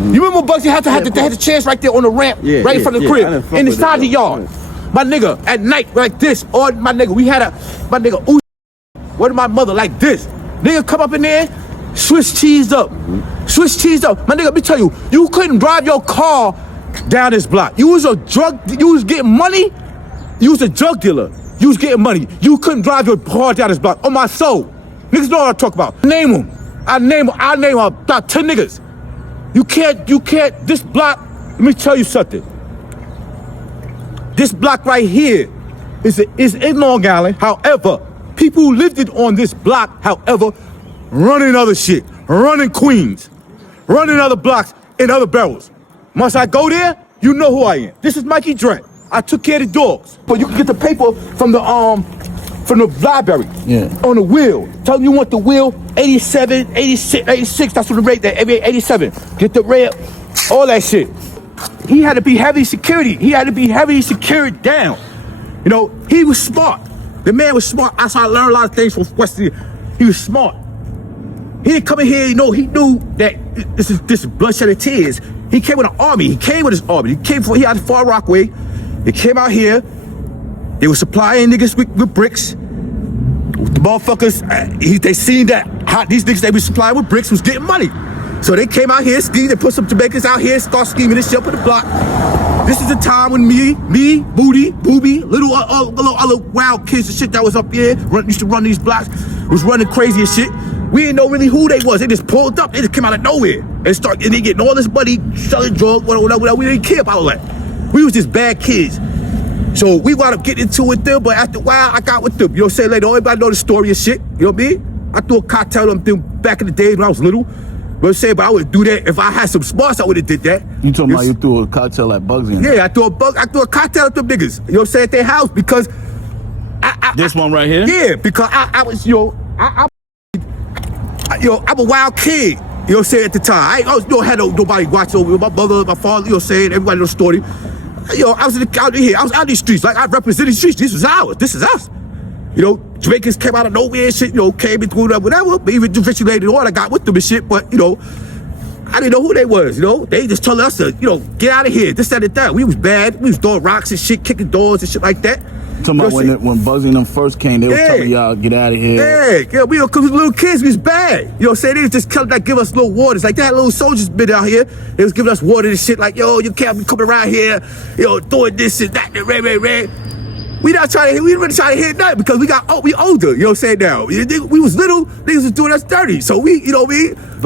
You remember Bugsy had the chance right there on the ramp, right in front of the crib, in the side of the yard. My nigga, at night like this, or my nigga, we had my nigga, what my mother like this. Nigga come up in there, Swiss cheese up. Swiss cheese up. My nigga, let me tell you, you couldn't drive your car down this block. You was getting money, you was a drug dealer. You was getting money. You couldn't drive your car down this block. On my soul. Niggas know what I talk about. Name them. I name about 10 niggas. You can't, this block, let me tell you something. This block right here is in Long Island. However, people who lived on this block, however, running other shit, running Queens, running other blocks in other barrels. Once I go there, you know who I am. This is Mikey Dred. I took care of the dogs. But you can get the paper from the library on the wheel. Tell them you want the wheel 87, 86, that's what the rate, that 87. Get the red, all that shit. He had to be heavy security. He had to be heavy secured down. You know, he was smart. The man was smart. That's how I learned a lot of things from West. He was smart. He didn't come in here, you know, he knew that this is bloodshed and tears. He came with an army. He came with his army. He had Far Rockaway. They came out here. They were supplying niggas with bricks. The motherfuckers, they seen that these niggas they were supplying with bricks was getting money. So they came out here, schemed, they put some Jamaicans out here, start scheming this shit up in the block. This is the time when me, Booby, little other wild kids and shit that was up here, used to run these blocks, was running crazy and shit. We didn't know really who they was. They just pulled up, they just came out of nowhere and they getting all this money, selling drugs, whatever. We didn't care about all that. We was just bad kids. So we wound up getting into it with them, but after a while, I got with them. You know what I'm saying? Like, everybody know the story and shit. You know what I mean? I threw a cocktail on them back in the days when I was little. You know what I'm saying? But I would do that. If I had some smarts, I would have did that. You talking about you threw a cocktail at Bugsy? Yeah, I threw a cocktail at them niggas. You know what I'm saying? At their house because this one right here? Yeah, because I was, I'm a wild kid. You know what I'm saying? At the time, I had nobody watching over me. My mother, my father, you know what I'm saying? Everybody knows the story. I was out here. I was out these streets. Like, I represented the streets. This was ours. This is us. You know, Jamaicans came out of nowhere and shit, you know, came and through whatever. But even eventually later on, I got with them and shit. But, you know, I didn't know who they was, you know. They just told us to, you know, get out of here. This, that, and that. We was bad. We was throwing rocks and shit, kicking doors and shit like that. Talking about when Bugsy and them first came, they were telling y'all, get out of here. Yeah, we were little kids, we was bad. You know what I'm saying? They was just give us little waters. Like, they had little soldiers been out here. They was giving us water and shit like, yo, you can't be coming around here, you know, doing this and that, and red. We didn't really try to hit nothing because we older, you know what I'm saying now. We was little, niggas was doing us dirty. So we, you know what I mean?